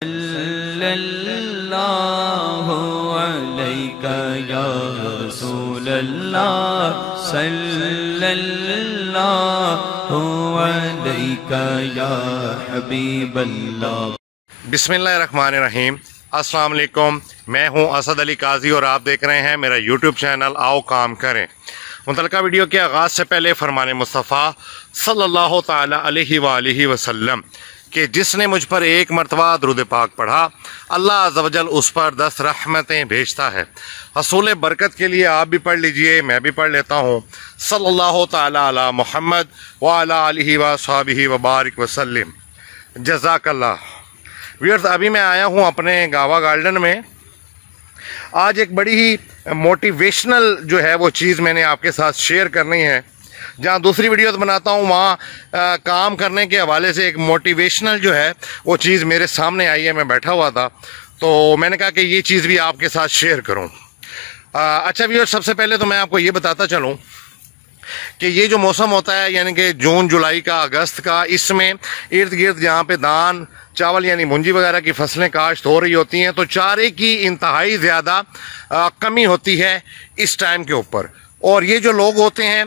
सल्लल्लाहु अलैका या रसूलल्लाह सल्लल्लाहु अलैका या हबीबल्लाह। बिस्मिल्लाहिर्रहमानिर्रहीम। अस्सलाम वालेकुम। मैं हूं असद अली काजी और आप देख रहे हैं मेरा यूट्यूब चैनल आओ काम करें। मुतलका वीडियो के आगाज़ से पहले फरमान मुस्तफ़ा सल्लल्लाहु ताला अलैहि वालिहि वसल्लम कि जिसने मुझ पर एक मरतबा दुरूद पाक पढ़ा अल्लाह अज़्ज़ वजल उस पर 10 रहमतें भेजता है। हसूल बरकत के लिए आप भी पढ़ लीजिए, मैं भी पढ़ लेता हूँ। सल्लल्लाहु ताला अला मुहम्मद व अला आलिहि व अस्हाबिहि व बारिक वसल्लम। जज़ाकल्लाह। व्यूअर्स, अभी मैं आया हूँ अपने गावा गार्डन में। आज एक बड़ी ही मोटिवेशनल जो है वो चीज़ मैंने आपके साथ शेयर करनी है। जहाँ दूसरी वीडियोस बनाता हूँ वहाँ काम करने के हवाले से एक मोटिवेशनल जो है वो चीज़ मेरे सामने आई है। मैं बैठा हुआ था तो मैंने कहा कि ये चीज़ भी आपके साथ शेयर करूँ। अच्छा व्यूअर्स, सबसे पहले तो मैं आपको ये बताता चलूँ कि ये जो मौसम होता है यानी कि जून जुलाई का अगस्त का, इसमें इर्द गिर्द जहाँ पे धान चावल यानी मुंजी वगैरह की फसलें काश्त हो रही होती हैं तो चारे की इंतहाई ज़्यादा कमी होती है इस टाइम के ऊपर। और ये जो लोग होते हैं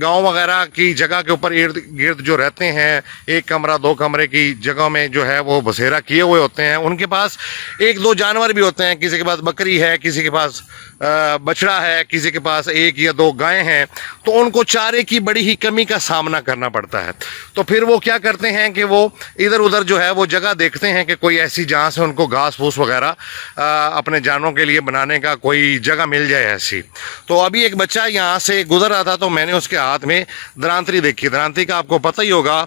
गांव वगैरह की जगह के ऊपर इर्द गिर्द जो रहते हैं, एक कमरा दो कमरे की जगह में जो है वो बसेरा किए हुए होते हैं, उनके पास एक दो जानवर भी होते हैं। किसी के पास बकरी है, किसी के पास बछड़ा है, किसी के पास एक या दो गायें हैं। तो उनको चारे की बड़ी ही कमी का सामना करना पड़ता है। तो फिर वो क्या करते हैं कि वो इधर उधर जो है वो जगह देखते हैं कि कोई ऐसी जहाँ से उनको घास फूस वगैरह अपने जानवरों के लिए बनाने का कोई जगह मिल जाए ऐसी। तो अभी एक बच्चा यहाँ से गुजर रहा था तो मैंने उसके हाथ में दरांतरी देखी। दरांतरी का आपको पता ही होगा,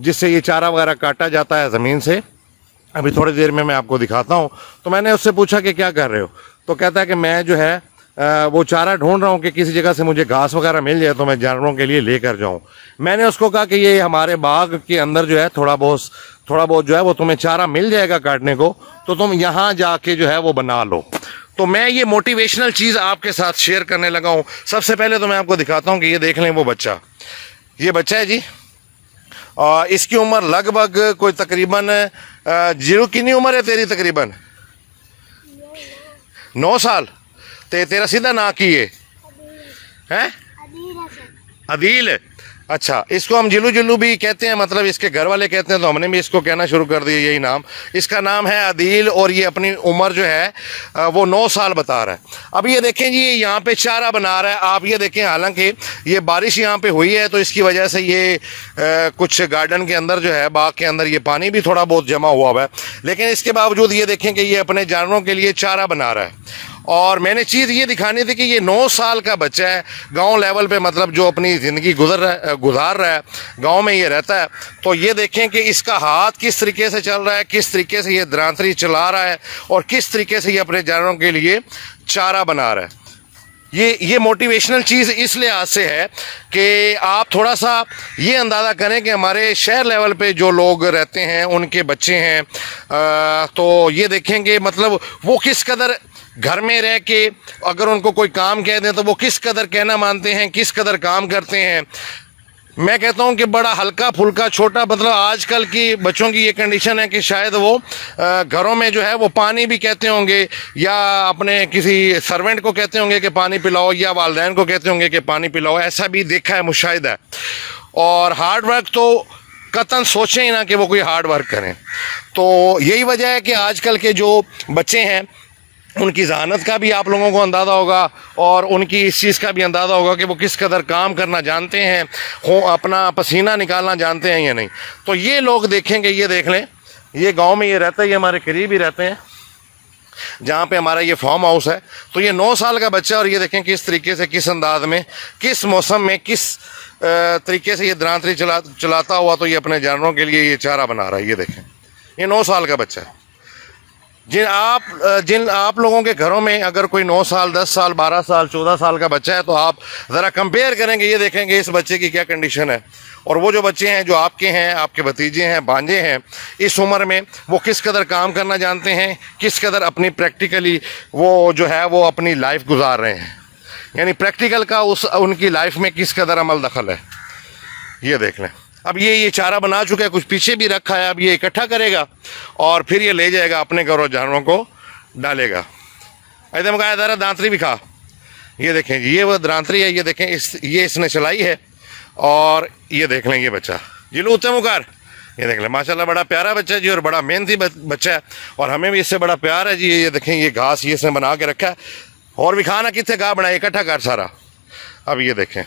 जिससे ये चारा वगैरह काटा जाता है ज़मीन से। अभी थोड़ी देर में मैं आपको दिखाता हूँ। तो मैंने उससे पूछा कि क्या कर रहे हो, तो कहता है कि मैं जो है वो चारा ढूंढ रहा हूँ कि किसी जगह से मुझे घास वगैरह मिल जाए तो मैं जानवरों के लिए लेकर जाऊँ। मैंने उसको कहा कि ये हमारे बाग के अंदर जो है थोड़ा बहुत जो है वो तुम्हें चारा मिल जाएगा काटने को, तो तुम यहाँ जाके जो है वो बना लो। तो मैं ये मोटिवेशनल चीज़ आपके साथ शेयर करने लगा हूँ। सबसे पहले तो मैं आपको दिखाता हूँ कि ये देख लें वो बच्चा, ये बच्चा है जी। इसकी उम्र लगभग कोई तकरीबन जीरो, कितनी उम्र है तेरी? तकरीबन 9 साल। तेरा सीधा ना की है अदील। अच्छा, इसको हम जिलू जिलू भी कहते हैं, मतलब इसके घर वाले कहते हैं तो हमने भी इसको कहना शुरू कर दिया यही नाम। इसका नाम है अदील और ये अपनी उम्र जो है वो 9 साल बता रहा है। अब ये देखें जी, ये यहाँ पे चारा बना रहा है। आप ये देखें, हालांकि ये बारिश यहाँ पे हुई है तो इसकी वजह से ये कुछ गार्डन के अंदर जो है, बाग के अंदर ये पानी भी थोड़ा बहुत जमा हुआ है, लेकिन इसके बावजूद ये देखें कि ये अपने जानवरों के लिए चारा बना रहा है। और मैंने चीज़ ये दिखानी थी कि ये 9 साल का बच्चा है, गांव लेवल पे, मतलब जो अपनी ज़िंदगी गुजार रहा है, गांव में ये रहता है। तो ये देखें कि इसका हाथ किस तरीके से चल रहा है, किस तरीके से ये दरांतरी चला रहा है और किस तरीके से ये अपने जानवरों के लिए चारा बना रहा है। ये मोटिवेशनल चीज़ इस लिहाज से है कि आप थोड़ा सा ये अंदाज़ा करें कि हमारे शहर लेवल पे जो लोग रहते हैं उनके बच्चे हैं, तो ये देखेंगे मतलब वो किस कदर घर में रह के अगर उनको कोई काम कह दें तो वो किस कदर कहना मानते हैं, किस कदर काम करते हैं। मैं कहता हूं कि बड़ा हल्का फुल्का छोटा, मतलब आजकल की बच्चों की ये कंडीशन है कि शायद वो घरों में जो है वो पानी भी कहते होंगे या अपने किसी सर्वेंट को कहते होंगे कि पानी पिलाओ, या वालिदैन को कहते होंगे कि पानी पिलाओ। ऐसा भी देखा है, मुशाहिदा है। और हार्ड वर्क तो कतन सोचें ही ना कि वो कोई हार्ड वर्क करें। तो यही वजह है कि आजकल के जो बच्चे हैं उनकी जहानत का भी आप लोगों को अंदाज़ा होगा और उनकी इस चीज़ का भी अंदाज़ा होगा कि वो किस कदर काम करना जानते हैं, अपना पसीना निकालना जानते हैं या नहीं। तो ये लोग देखेंगे, ये देख लें, ये गांव में ये रहता है, ये हमारे करीब ही रहते हैं जहाँ पे हमारा ये फार्म हाउस है। तो ये 9 साल का बच्चा, और ये देखें किस तरीके से, किस अंदाज में, किस मौसम में, किस तरीके से ये दरांतरी चलाता हुआ तो ये अपने जानवरों के लिए ये चारा बना रहा है। ये देखें, ये 9 साल का बच्चा है। जिन आप लोगों के घरों में अगर कोई 9 साल 10 साल 12 साल 14 साल का बच्चा है तो आप ज़रा कंपेयर करेंगे, ये देखेंगे इस बच्चे की क्या कंडीशन है। और वो जो बच्चे हैं जो आपके हैं, आपके भतीजे हैं, भांजे हैं, इस उम्र में वो किस कदर काम करना जानते हैं, किस कदर अपनी प्रैक्टिकली वो जो है वो अपनी लाइफ गुजार रहे हैं, यानी प्रैक्टिकल का उनकी लाइफ में किस कदर अमल दखल है। ये देख लें। अब ये चारा बना चुका है, कुछ पीछे भी रखा है, अब ये इकट्ठा करेगा और फिर ये ले जाएगा अपने घरों जानवरों को डालेगा। एकदम कहा दारा दांतरी भी खा, ये देखें जी, ये वो दांतरी है, ये देखें ये इसने चलाई है और ये देख लें ये बच्चा जी लूते मुकार, ये देख लें माशाल्लाह बड़ा प्यारा बच्चा है जी और बड़ा मेहनती बच्चा है और हमें भी इससे बड़ा प्यार है जी। ये देखें ये घास ये इसने बना के रखा है और भी खाना कितने घास बनाए इकट्ठा कर सारा। अब ये देखें,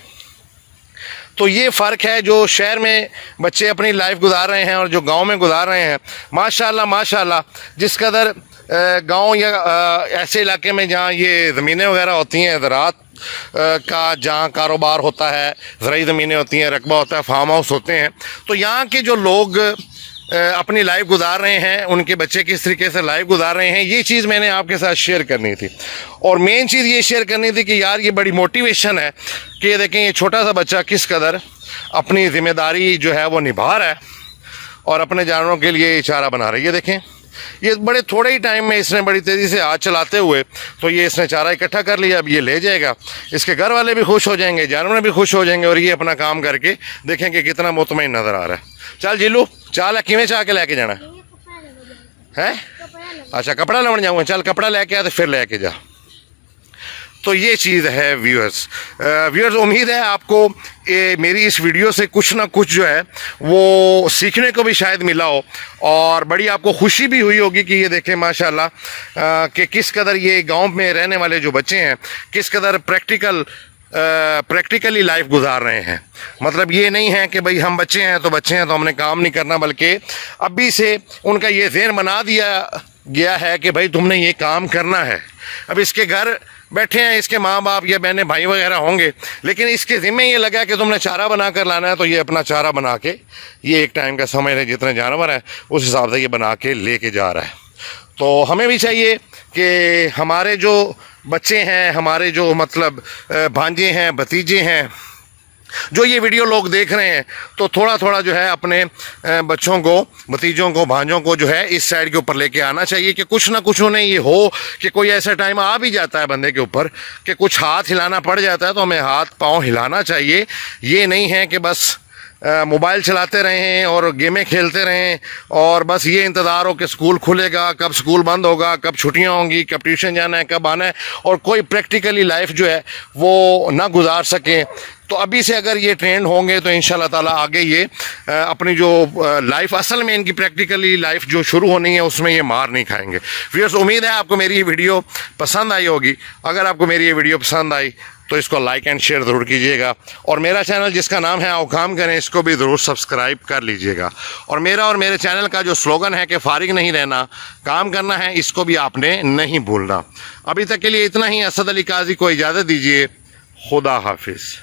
तो ये फ़र्क है जो शहर में बच्चे अपनी लाइफ गुजार रहे हैं और जो गांव में गुजार रहे हैं। माशाल्लाह माशाल्लाह, जिस कदर गांव या ऐसे इलाके में जहां ये ज़मीनें वगैरह होती हैं, ज़राअत का जहाँ कारोबार होता है, ज़राई ज़मीनें होती हैं, रकबा होता है, फार्म हाउस होते हैं, तो यहाँ के जो लोग अपनी लाइफ गुजार रहे हैं, उनके बच्चे किस तरीके से लाइफ गुजार रहे हैं, ये चीज़ मैंने आपके साथ शेयर करनी थी। और मेन चीज़ ये शेयर करनी थी कि यार ये बड़ी मोटिवेशन है कि ये देखें ये छोटा सा बच्चा किस कदर अपनी ज़िम्मेदारी जो है वो निभा रहा है और अपने जानवरों के लिए चारा बना रहा है। ये देखें ये बड़े थोड़े ही टाइम में इसने बड़ी तेज़ी से हाथ चलाते हुए तो ये इसने चारा इकट्ठा कर लिया। अब ये ले जाएगा, इसके घर वाले भी खुश हो जाएंगे, जानवर भी खुश हो जाएंगे और ये अपना काम करके देखेंगे कितना मुतमईन नज़र आ रहा है। चल जिलू चाल किमें चाह के लेके जाना है? अच्छा कपड़ा लवन जाऊँगा, चल कपड़ा लेके आ तो फिर लेके जा। तो ये चीज़ है व्यूअर्स, उम्मीद है आपको मेरी इस वीडियो से कुछ ना कुछ जो है वो सीखने को भी शायद मिला हो और बड़ी आपको खुशी भी हुई होगी कि ये देखें माशाल्लाह कि किस कदर ये गांव में रहने वाले जो बच्चे हैं किस कदर प्रैक्टिकली लाइफ गुजार रहे हैं। मतलब ये नहीं है कि भाई हम बच्चे हैं तो हमने काम नहीं करना, बल्कि अभी से उनका ये ज़हन बना दिया गया है कि भाई तुमने ये काम करना है। अब इसके घर बैठे हैं इसके माँ बाप या बहनें भाई वगैरह होंगे, लेकिन इसके ज़िम्मे ये लगा कि तुमने चारा बना कर लाना है, तो ये अपना चारा बना के ये एक टाइम का समय है, जितने जानवर हैं उस हिसाब से ये बना के लेके जा रहा है। तो हमें भी चाहिए कि हमारे जो बच्चे हैं, हमारे जो मतलब भांजे हैं, भतीजे हैं, जो ये वीडियो लोग देख रहे हैं, तो थोड़ा थोड़ा जो है अपने बच्चों को, भतीजों को, भांजों को जो है इस साइड के ऊपर लेके आना चाहिए कि कुछ ना कुछ उन्हें ये हो कि कोई ऐसा टाइम आ भी जाता है बंदे के ऊपर कि कुछ हाथ हिलाना पड़ जाता है, तो हमें हाथ पाँव हिलाना चाहिए। ये नहीं है कि बस मोबाइल चलाते रहें और गेमें खेलते रहें और बस ये इंतज़ार हो कि स्कूल खुलेगा, कब स्कूल बंद होगा, कब छुट्टियां होंगी, कब ट्यूशन जाना है, कब आना है, और कोई प्रैक्टिकली लाइफ जो है वो ना गुजार सकें। तो अभी से अगर ये ट्रेंड होंगे तो इंशाल्लाह ताला आगे ये अपनी जो लाइफ असल में इनकी प्रैक्टिकली लाइफ जो शुरू होनी है उसमें ये मार नहीं खाएंगे। व्यूअर्स, उम्मीद है आपको मेरी ये वीडियो पसंद आई होगी। अगर आपको मेरी ये वीडियो पसंद आई तो इसको लाइक एंड शेयर ज़रूर कीजिएगा और मेरा चैनल जिसका नाम है आओ काम करें, इसको भी ज़रूर सब्सक्राइब कर लीजिएगा। और मेरे चैनल का जो स्लोगन है कि फारिग नहीं रहना, काम करना है, इसको भी आपने नहीं भूलना। अभी तक के लिए इतना ही। असद अली काजी को इजाज़त दीजिए। खुदा हाफिज़।